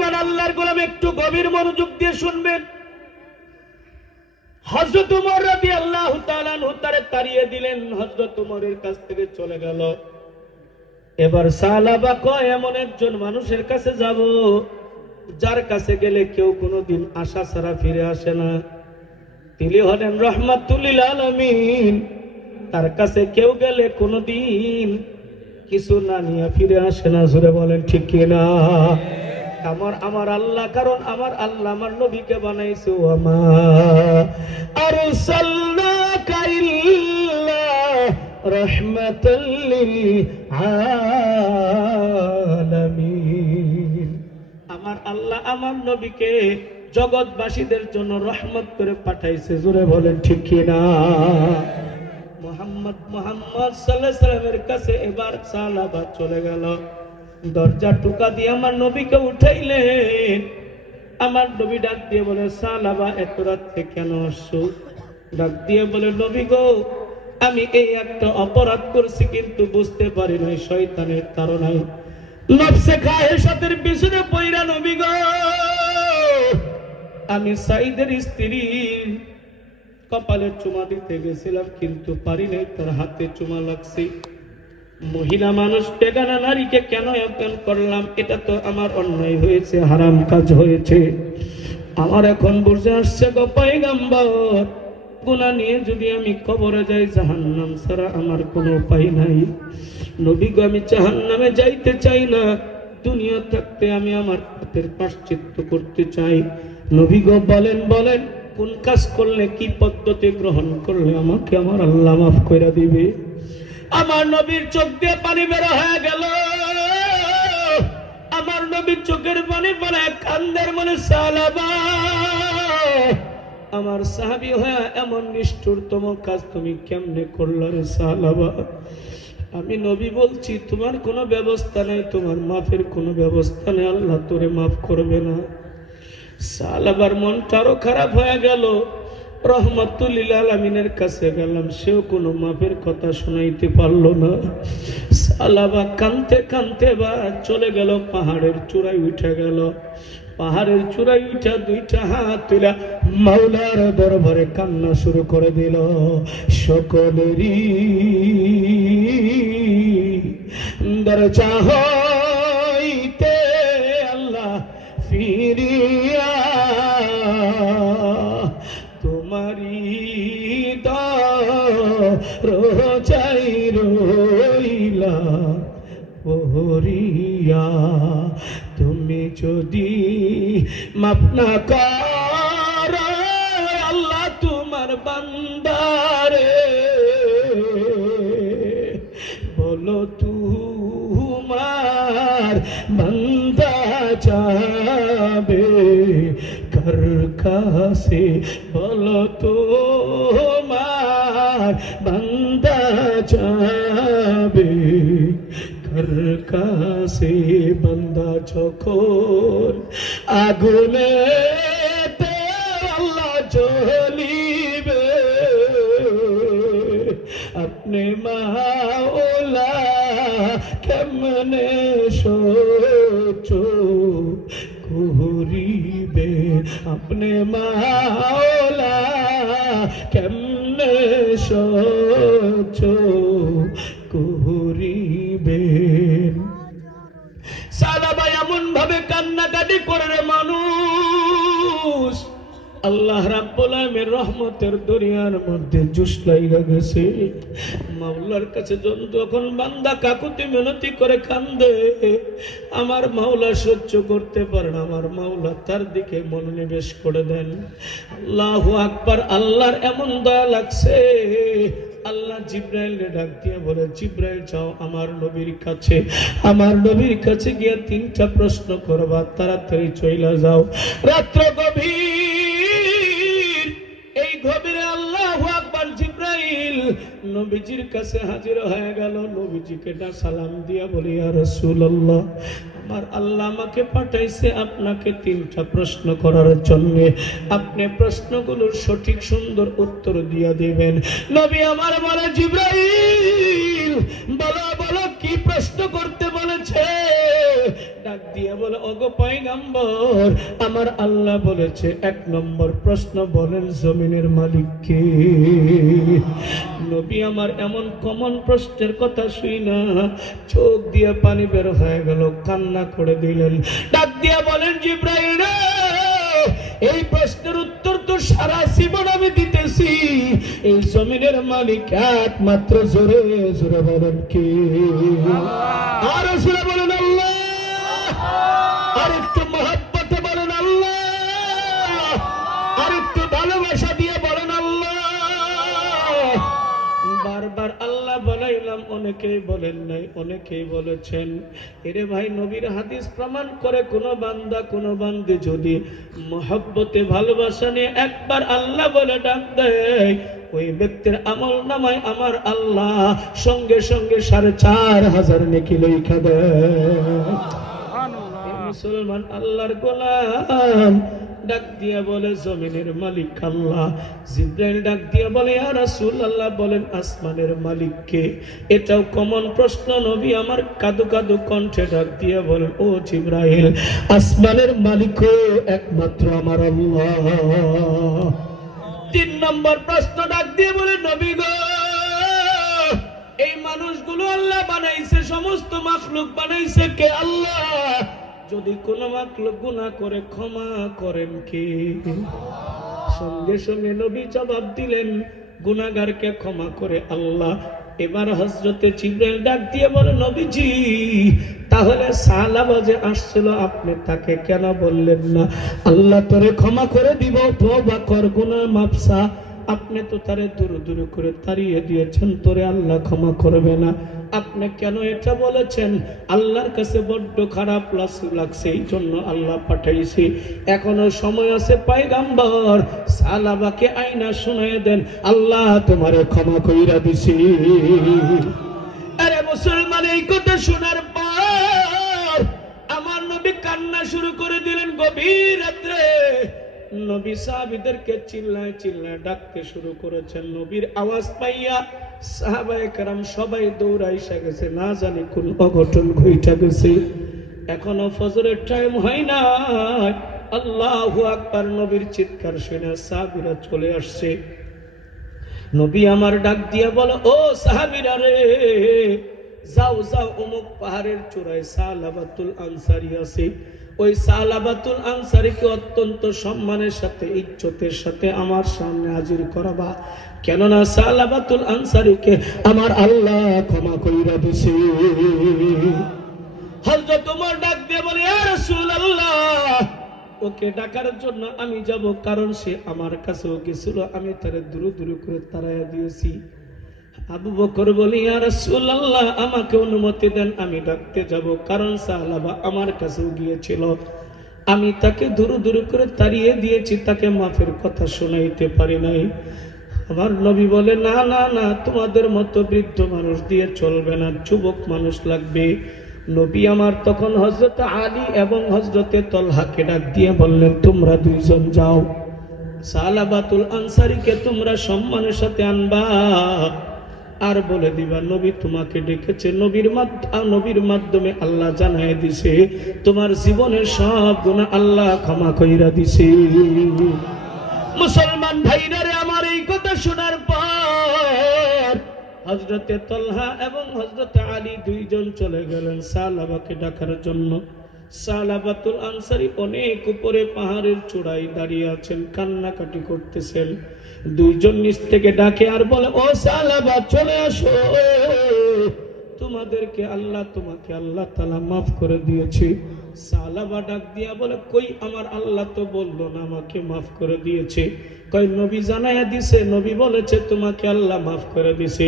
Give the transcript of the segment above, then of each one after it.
আমার আল্লাহর গোলাম একটু গভীর মনোযোগ দিয়ে শুনবেন। হযরত উমর রাদিয়াল্লাহু তাআলা আনহু তারে তাড়িয়ে দিলেন, হযরত উমরের কাছ থেকে চলে গেল। এবার সাহাবা কয় এমন একজন মানুষের কাছে যাব যার কাছে গেলে কেউ কোনোদিন আশা ছাড়া ফিরে আসে না। তিনি হলেন রাহমাতুল লিল আলামিন। তার কাছে কেউ গেলে কোনোদিন কিছু না নিয়ে ফিরে আসে না। জোরে বলেন ঠিক কিনা? আমার আল্লাহ, কারণ আমার আল্লাহ আমার নবীকে বানাইছো আমার আরসালনাকা ইল্লা রাহমাতাল লিল আলামিন। আমার আল্লাহ আমার নবীকে জগৎবাসীদের জন্য রহমত করে পাঠাইছে। জোরে বলেন ঠিক কিনা? মুহাম্মদ সাল্লাল্লাহু আলাইহি সাল্লামের কাছে এবার সাহাবা চলে গেল। দরজা টুকা দিয়ে আমার নবীকে উঠাইলেন। আমার নবী ডাক দিয়ে বলে, সাহাবা এত রাতে কেন আসছো? ডাক দিয়ে বলে, নবী গো, আমি এই একটা অপরাধ করছি কিন্তু বুঝতে পারি নাই, শয়তানের তাড়নায় নফসে খায়েশাতের পিছনে পইরা নবী গো আমি সাইদের স্ত্রী কপালে চুমা দিতে গেছিলাম কিন্তু পারি নাই, তার হাতে চুমা লাগছে। মহিলা মানুষ বেগানা নারীকে কেন অজ্ঞান করলাম? এটা তো আমার অন্যায় হয়েছে, হারাম কাজ হয়েছে। আমার এখন বুঝে আসছে গো পয়গম্বর, গুনাহ নিয়ে যদি আমি কবরে যাই জাহান্নাম ছাড়া আমার কোনো উপায় নাই। নবী গো, আমি জাহান্নামে যাইতে চাই না, দুনিয়া থাকতে আমি আমার পাপের প্রায়শ্চিত্ত করতে চাই। নবী গো বলেন কোন কাজ করলে, কি পদ্ধতি গ্রহণ করলে আমাকে আমার আল্লাহ মাফ করে দিবে? আমার নবীর চোখ দিয়ে পানি বের হয়ে গেল। আমার নবীর চোখের পানি পড়ে কান্দের মনে সাহাবা, আমার সাহাবী হয়ে এমন নিষ্ঠুরতম কাজ তুমি কেমনে করলে রে সাহাবা? আমি নবী বলছি তোমার কোনো ব্যবস্থা নেই, তোমার মাফের কোনো ব্যবস্থা নেই, আল্লাহ তোরে মাফ করবে না। সাহাবার মনটা আরো খারাপ হয়ে গেল। রহমাতুল লিল আলামিনের কাছে গেলাম, সেও কোনো মাফের কথা শোনাইতে পারলো না। সাহাবা কাঁদতে কাঁদতে বা চলে গেল, পাহাড়ের চূড়ায় উঠে গেল। পাহাড়ের চূড়ায় উঠা দুইটা হাত তুলা মাওলার দরবারে কান্না শুরু করে দিল। সকলেরই দরজা হইতে আল্লাহ ফিরিয়া তোমারি দরজায় রইলা ওহরিয়া। তুমি যদি মাফ না করো আল্লাহ তোমার বান্দারে, বলো তোমার বান্দা যাবে কার কাছে? বলো তোমার বান্দা যাবে কার কাছে? বান্দা যখন আগুনে আল্লাহ জ্বলিবে, আপনি মাওলা কেমনে সহ্য করিবে? আপনি মাওলা কেমনে সহ্য করিবে? সাহাবা এমন ভাবে কান্নাকাটি করে মানুষ আল্লাহ রাব্বুল আলামিনের রহমতের দরিয়ার মধ্যে জুস লাইগা গেছে। মাওলার কাছে যখন বান্দা কাকুতি মিনতি করে কান্দে, আমার মাওলা সহ্য করতে পারেন, আমার মাওলা তার দিকে মনোনিবেশ করে দেন। আল্লাহু আকবার। আল্লাহর এমন দয়া লাগছে, আল্লাহ জিব্রাইলকে ডাক দিয়ে বলে, জিব্রাইল যাও আমার নবীর কাছে, আমার নবীর কাছে গিয়ে তিনটা প্রশ্ন করবা, তাড়াতাড়ি চইলা যাও। রাত্র গভীর, এই গভীরে আল্লাহু আকবার। জিব্রাইল নবীজির কাছে হাজির হয়ে গেল। নবীজিকে সালাম দিয়া বলি, ইয়া রাসূলুল্লাহ, আমার আল্লাহ আমাকে পাঠাইছে আপনাকে তিনটা প্রশ্ন করার জন্য। আপনি প্রশ্নগুলোর সঠিক সুন্দর উত্তর দিয়া দিবেন। নবী আমার বলে, জিব্রাইল বলো বলো কি প্রশ্ন করতে বলেছে? ডাক দিয়ে বলে, ওগো পয়গম্বর, আমার আল্লাহ বলেছে 1 নম্বর প্রশ্ন, বলেন জমিনের মালিক কে? নবী আমার এমন কমন প্রশ্নের কথা শুই না, চোখ দিয়ে পানি বের হয়ে গেল, কান্না করে দিলেন। ডাক দিয়ে বলেন, জিবরাইল, এই প্রশ্নের উত্তর তো সারা জীবন আমি দিতেছি, এই জমিনের মালিক একমাত্র। জোরে জোরে বলেন কে? আর জোরে বলেন আল্লাহ। আর একটু মহব্বতে বলেন আল্লাহ। আর একটু ভালোবাসা দিয়ে বলেন আল্লাহ। বারবার আল্লাহ বলাইলাম, অনেকেই বলেন নাই, অনেকেই বলেছেন। এরে ভাই, নবীর হাদিস প্রমাণ করে কোন বান্দা কোন বান্দি যদি মহব্বতে ভালোবাসা নিয়ে একবার আল্লাহ বলে ডাক দেয়, ওই ব্যক্তির আমল নামায় আমার আল্লাহ সঙ্গে সঙ্গে 4,500 নেকি লেখা দেয়। মুসলমান আল্লাহর গোলাম ডাক দিয়া বলে, জমিনের মালিক আল্লাহ। জিবরাইল ডাক দিয়া বলে, ইয়া রাসূলুল্লাহ, বলেন আসমানের মালিক কে? এটাও কমন প্রশ্ন। নবী আমার কাদু কাদু কণ্ঠে ডাক দিয়া বলেন, ও জিবরাইল, আসমানের মালিকও একমাত্র আমার আল্লাহ। 3 নম্বর প্রশ্ন ডাক দিয়ে বলে, নবী গো, এই মানুষগুলো আল্লাহ বানাইছে, সমস্ত মাখলুক বানাইছে কে? আল্লাহ। যদি কোন মাখলুক গুনাহ করে ক্ষমা করেন কে? সঙ্গে সঙ্গে নবী জবাব দিলেন, গুনাহগারকে ক্ষমা করে আল্লাহ। এবার হযরতে জিবরাইল ডাক দিয়ে বলে, নবীজি, তাহলে সাহাবা যে আসছিল, আপনি তাকে কেন বললেন না আল্লাহ তোরে ক্ষমা করে দিব, তওবা কর, গুনাহ মাফ চা? আপনি তো তারে দূর দূর করে তাড়িয়ে দিয়েছেন, তোরে আল্লাহ ক্ষমা করবে না। আপনি কেন এটা বলেছেন? আল্লাহর কাছে বড্ড খারাপ লাগছে, এই জন্য আল্লাহ পাঠাইছি। এখনো সময় আছে পয়গম্বর, সাহাবাকে আইনা শুনিয়ে দেন, আল্লাহ তোমারে ক্ষমা কইরা দিছি। আরে মুসলমান, এই কথা শোনার পর আমার নবী কান্না শুরু করে দিলেন। গভীর রাত্রে নবী সাহাবীদেরকে চিল্লায় চিল্লায় ডাকতে শুরু করেছেন। নবীর আওয়াজ পাইয়া সাহাবায়ে কেরাম সবাই দৌড়াইসা গেছে, না জানি কোন অঘটন ঘইটা গেছে। এখনো ফজরের টাইম হয় না। আল্লাহু আকবার, নবীর চিৎকার শুনে সাহাবীরা চলে আসছে। নবী আমার ডাক দিয়া বলে, ও সাহাবীরা রে, যাও যাও, অমুক পাহাড়ের চূড়ায় সালাবাতুল আনসারী আছে, ওই সালাবাতুল আনসারীকে অত্যন্ত সম্মানের সাথে, ইজ্জতের সাথে আমার সামনে হাজির করাবা, কেননা সালাবাতুল আনসারীকে আমার আল্লাহ ক্ষমা কইরা দিছে। হযরত ওমর ডাক দিয়ে বলে, ইয়া রাসূলুল্লাহ, ওকে ডাকার জন্য আমি যাব, কারণ সে আমার কাছেও গেছিল, আমি তারে দূর দূর করে তাড়াইয়া দিয়েছি। আবু বকর বলে, ইয়া রাসূলুল্লাহ, আমাকে অনুমতি দেন, আমি ডাকতে যাব, কারণ সাহাবা আমার কাছেও গিয়েছিল, আমি তাকে দূর দূর করে তাড়িয়ে দিয়েছি, তাকে মাফের কথা শোনাইতে পারি নাই। আমার নবী বলে, না না না, তোমাদের মতো বৃদ্ধ মানুষ দিয়ে চলবে না, যুবক মানুষ লাগবে। নবী আমার তখন হযরত আলী এবং হযরতে তলহাকে ডাক দিয়ে বললেন, তোমরা দুইজন যাও, সালাবাতুল আনসারীকে তোমরা সম্মানের সাথে আনবা, আর বলে দিবা নবী তোমাকে ডেকেছে। নবীর মাধ্যমে আল্লাহ জানায় দিছে, তোমার জীবনের সব গুনাহ আল্লাহ ক্ষমা কইরা দিছে। মুসলমান ভাইরা রে, আমার এই কথা শোনার পর হযরতে তলহা এবং হযরতে আলী দুইজন চলে গেলেন সালাবাকে ডাকার জন্য। সালাবাতুল আনসারী অনেক উপরে পাহাড়ের চূড়ায় দাঁড়িয়ে আছেন, কান্নাকাটি করতেছেন। দুইজন নিচ থেকে ডাকে আর বলে, ও সালাবা, চলে আসো, তোমাকে আল্লাহ তাআলা মাফ করে দিয়েছে। সালাবা ডাক দিয়া বলে, কই, আমার আল্লাহ তো বললো না আমাকে মাফ করে দিয়েছে। কই, নবী জানাইয়া দিছে, নবী বলেছে তোমাকে আল্লাহ মাফ করে দিছে।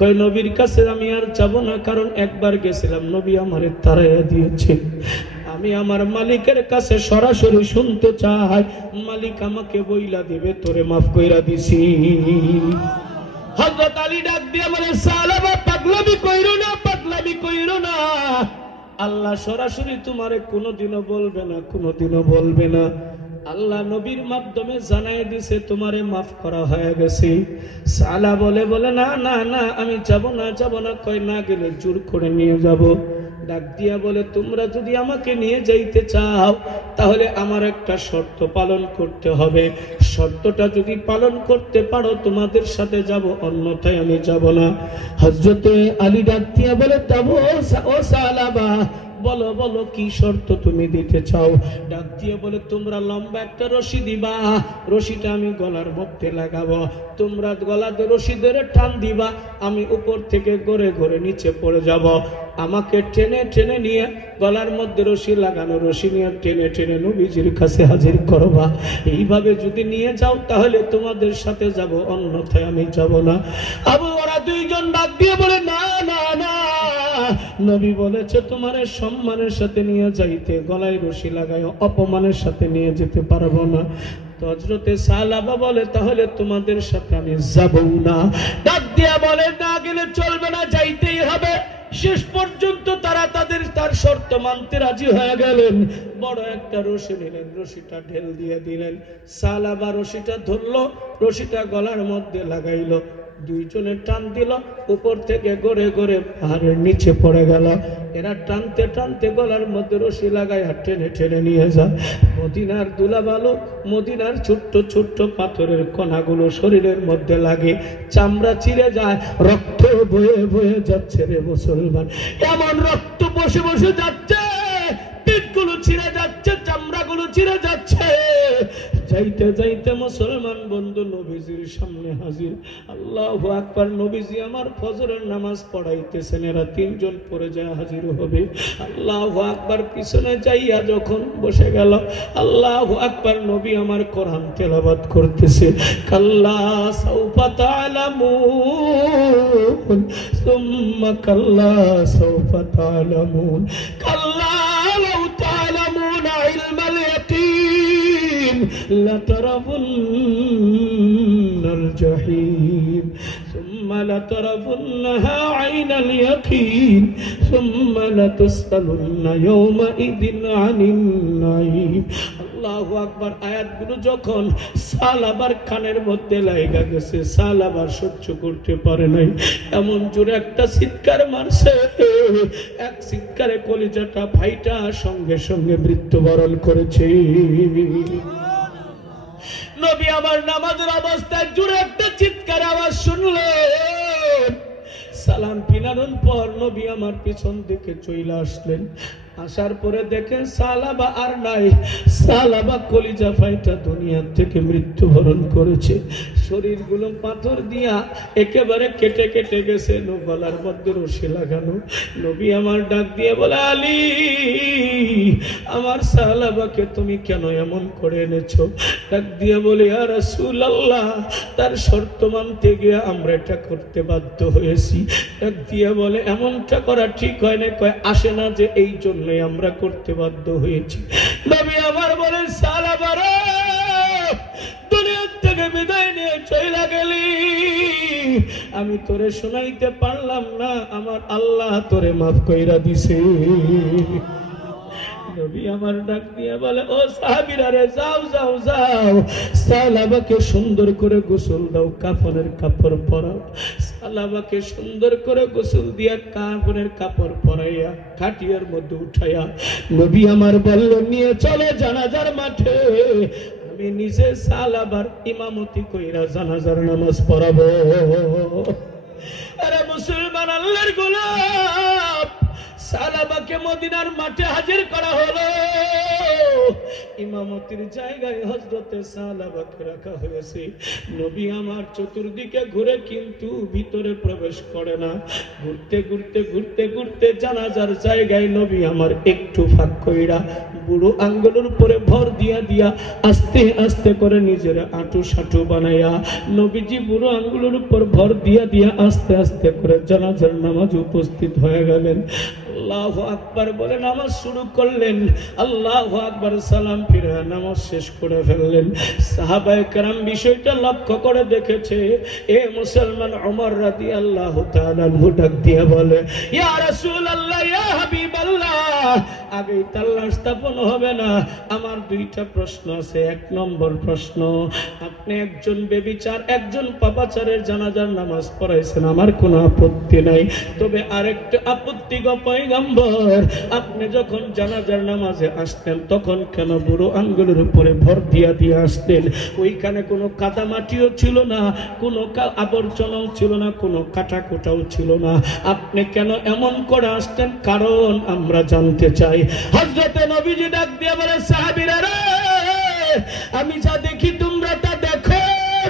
কই, নবীর কাছে আমি আর যাব না, কারণ একবার গেছিলাম, নবী আমারে তাড়াইয়া দিয়েছে। আমি আমার মালিকের কাছে সরাসরি শুনতে চাই, মালিক আমাকে বইলা দিবে তোরে মাফ কইরা দিছি। হযরত আলী ডাক দিয়ে বলে, সালাবা, পাগলামি কইরো না, পাগলামি কইরো না, আল্লাহ সরাসরি তোমারে কোনোদিনও বলবে না, কোনোদিনও বলবে না। আল্লাহ নবীর মাধ্যমে জানায় দিছে তোমারে মাফ করা হয়ে গেছে। সালা বলে, না না না, আমি যাব না। কই, না গেলে জোর করে নিয়ে যাব। ডাক দিয়া বলে, তোমরা যদি আমাকে নিয়ে যাইতে চাও তাহলে আমার একটা শর্ত পালন করতে হবে। শর্তটা যদি পালন করতে পারো তোমাদের সাথে যাব, অন্যথায় আমি যাব না। হযরতে আলী ডাক দিয়া বলে, তবু ও সালাবা, বলো বলো কি শর্ত তুমি দিতে চাও? ডাক দিয়ে বলে, তোমরা লম্বা একটা রশি দিবা, রশিটা আমি গলার মধ্যে লাগাবো, তোমরা গলাতে রশি ধরে টান দিবা, আমি উপর থেকে গড়ে গড়ে নিচে পড়ে যাব। আমাকে টেনে টেনে নিয়ে গলার মধ্যে রশি লাগানো রশি নিয়ে টেনে টেনে নবীজির কাছে হাজির করবা। এইভাবে যদি নিয়ে যাও তাহলে তোমাদের সাথে যাব, অন্যথায় আমি যাব না। আবু ওরা দুইজন ডাক দিয়ে বলে, না না না, নবী বলেছে তোমার সম্মানের সাথে নিয়ে যাইতে, গলায় রশি লাগায় অপমানের সাথে নিয়ে যেতে পারবো না। তো হযরতে সালাবা বলে, তাহলে তোমাদের সাথে আমি যাব না। ডাক দিয়া বলে, না গেলে চলবে না, যাইতেই হবে। শেষ পর্যন্ত তারা তার শর্ত মানতে রাজি হয়ে গেলেন। বড় একটা রশি নিলেন, রশিটা ঢেল দিয়ে দিলেন। সালাবা রশিটা ধরলো, রশিটা গলার মধ্যে লাগাইলো, দুইজনে টান দিল, উপর থেকে গড়ে গড়ে পাহাড়ের নিচে পড়ে গেল। এরা টানতে টানতে গলার মধ্যে রশি লাগায় আর টেনে টেনে নিয়ে যায়। মদিনার ধুলাবালু, মদিনার ছোট্ট ছোট্ট পাথরের কণাগুলো শরীরের মধ্যে লাগে, চামড়া চিরে যায়, রক্ত বয়ে বয়ে যাচ্ছে রে মুসলমান। এমন রক্ত বসে বসে যাচ্ছে, পিঠগুলো ছিঁড়ে যাচ্ছে, চামড়াগুলো ছিঁড়ে যাচ্ছে। যাইতে যাইতে মুসলমান বন্ধু নবীজির সামনে হাজির। আল্লাহু আকবার। নবীজি আমার ফজরের নামাজ পড়াইতেছেন, এরা তিনজন পরে যায় হাজির হবে। আল্লাহু আকবার। পিছনে যাইয়া যখন বসে গেল, আল্লাহু আকবার, নবী আমার কোরআন তেলাওয়াত করতেছে। কাল্লা সাউফা তা'লামুন সুম্মা কাল্লা সাউফা তা'লামুন কাল্লা লাউ তা'লামুনা ইলমাল ইয়াকিন لترون الجحيم ثم لترونها عين اليقين ثم لتسألن يومئذ عن النعيم আল্লাহু আকবার। আয়াতগুলো যখন সালাবার কানের মধ্যে লাগা গেছে, সালাবার সহ্য করতে পারে নাই, এমন জোরে একটা চিৎকার মারছে, এক চিৎকারে কলিজাটা ভাইটা সঙ্গে সঙ্গে মৃত্যুবরণ করেছে। নবী আমার নামাজের অবস্থায় জোরে একটা চিৎকার আওয়াজ শুনলেন। সালাম ফিরানোর পর নবী আমার পিছন দিকে চলে আসলেন। আসার পরে দেখেন সালাবা আর নাই, সালাবা কলিজা ফাইটা দুনিয়া থেকে মৃত্যুবরণ করেছে। শরীরগুলো পাথর দিয়া একেবারে কেটে কেটে গেছে, গলার মধ্যে রশি লাগানো। নবী আমার ডাক দিয়ে বলে, আলী, আমার সালাবাকে তুমি কেন এমন করে এনেছো? ডাক দিয়ে বলে, ইয়া রাসূলুল্লাহ, তার শর্ত মানতে গিয়ে আমরা এটা করতে বাধ্য হয়েছি। ডাক দিয়ে বলে, এমনটা করা ঠিক হয় না। কয়, আসে না যে এই জন্য আমরা করতে বাধ্য হয়েছি। নবী আমার বলেন, সালাবা রে, দুনিয়া থেকে বিদায় নিয়ে চলে গেলি, আমি তোরে শোনাইতে পারলাম না, আমার আল্লাহ তোরে মাফ কইরা দিছে। নবী আমার ডাক দিয়ে বলে, ও সাহাবীরা রে, যাও যাও যাও, সালাবাকে সুন্দর করে গোসল দাও, কাফনের কাপড় পরাও। সালাবাকে সুন্দর করে গোসল দিয়া কাফনের কাপড় পরাইয়া খাটিয়ার মধ্যে উঠাইয়া নবী আমার বলল, নিয়ে চলে জানাজার মাঠে, আমি নিজে সালাবার ইমামতি কইরা জানাজার নামাজ পড়াবো। আরে মুসলমান, আল্লাহর গোলাম, সালাবাকে মদিনার মাঠে হাজির করা হলো। ইমামতির জায়গায় হযরতে সালাবাকে রাখা হয়েছে। নবী আমার চতুর্দিকে ঘুরে কিন্তু ভিতরে প্রবেশ করে না। ঘুরতে ঘুরতে ঘুরতে ঘুরতে জানাজার জায়গায় নবী আমার একটু ফাঁক কইরা বুড়ো আঙ্গুলের উপরে ভর দিয়া দিয়া আস্তে আস্তে করে নিজের আঁটু সাটু বানাইয়া নবীজি বুড়ো আঙ্গুলের উপর ভর দিয়া দিয়া আস্তে আস্তে করে জানাজার নামাজ উপস্থিত হয়ে গেলেন। আল্লাহু আকবার বলে নামাজ শুরু করলেন। আল্লাহু আকবার, সালাম ফিরে নামাজ শেষ করে ফেললেন। সাহাবায়ে কেরাম বিষয়টা লক্ষ্য করে দেখেছে। এ মুসলমান, ওমর রাদিয়াল্লাহু তাআলা ডাক দিয়ে বলে, ইয়া রাসূলুল্লাহ, ইয়া হাবিবাল্লাহ, আগেই তার লাশ স্থাপন হবে না। আমার দুইটা প্রশ্ন আছে। এক নম্বর প্রশ্ন, আপনি একজন বেবিচার, একজন পাপাচারের জানাজার নামাজ পড়াইছেন, আমার কোনো আপত্তি নাই। তবে আরেকটা আপত্তি গো পয়গম্বর, আপনি যখন জানাজার নামাজে আসতেন তখন কেন বুড়ো আঙ্গুলের উপরে ভর দিয়া দিয়ে আসতেন? ওইখানে কোনো কাদা মাটিও ছিল না, কোনো আবর্জনাও ছিল না, কোনো কাটাকুটাও ছিল না। আপনি কেন এমন করে আসতেন? কারণ আমরা জানতে চাই। হযরতে নবীজি ডাক দিয়ে বলে, সাহাবীরা রে, আমি যা দেখি তোমরা তা দেখো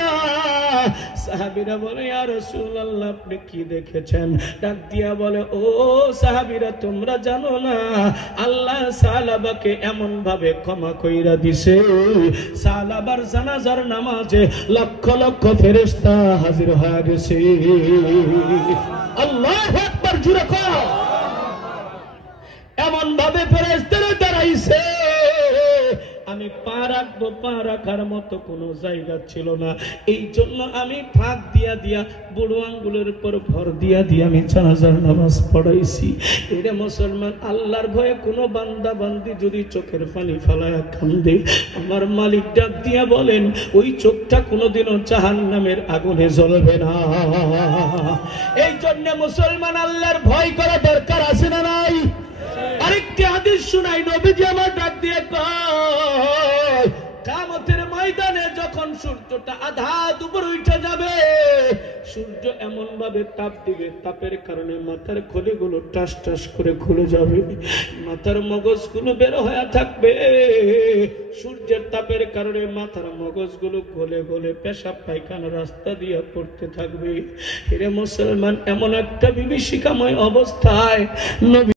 না। সাহাবীরা বলে, ইয়া রাসূলুল্লাহ, আপনি কি দেখেছেন? ডাক দিয়া বলে, ও সাহাবীরা, তোমরা জানো না আল্লাহ সালাবাকে এমন ভাবে ক্ষমা কইরা দিছে, সালাবার জানাজার নামাজে লক্ষ লক্ষ ফেরেশতা হাজির হয়ে গেছে। আল্লাহু আকবার, জোরে কও। এমন ভাবে ফেরেশতারা দাঁড়াইছে, আমি পা রাখবো, পা রাখার মতো কোনো জায়গা ছিল না। এই জন্য আমি ফাঁক দিয়া দিয়া বুড়ো আঙ্গুলের উপর ভর দিয়া দিয়া আমি জানাজার নামাজ পড়াইছি। এরে মুসলমান, আল্লাহর ভয়ে কোনো বান্দা বান্দি যদি চোখের পানি ফেলায় কান্দে, আমার মালিক ডাক দিয়া বলেন, ওই চোখটা কোনোদিনও জাহান্নামের আগুনে জ্বলবে না। এই জন্য মুসলমান, আল্লাহর ভয় করা দরকার আছে না নাই? আরেকটি হাদিস শুনাই, নবীজি আমার ডাক দিয়ে কয়, কিয়ামতের ময়দানে যখন সূর্যটা আধা দুপুর উঠে যাবে, সূর্য এমন ভাবে তাপ দিবে, তাপের কারণে মাথার খলিগুলো টাস টাস করে খুলে যাবে, মাথার মগজগুলো বের হয়ে থাকবে। সূর্যের তাপের কারণে মাথার মগজগুলো গলে গলে পেশাব পায়খানা রাস্তা দিয়ে পড়তে থাকবে। এরে মুসলমান, এমন একটা বিভীষিকাময় অবস্থায় নবী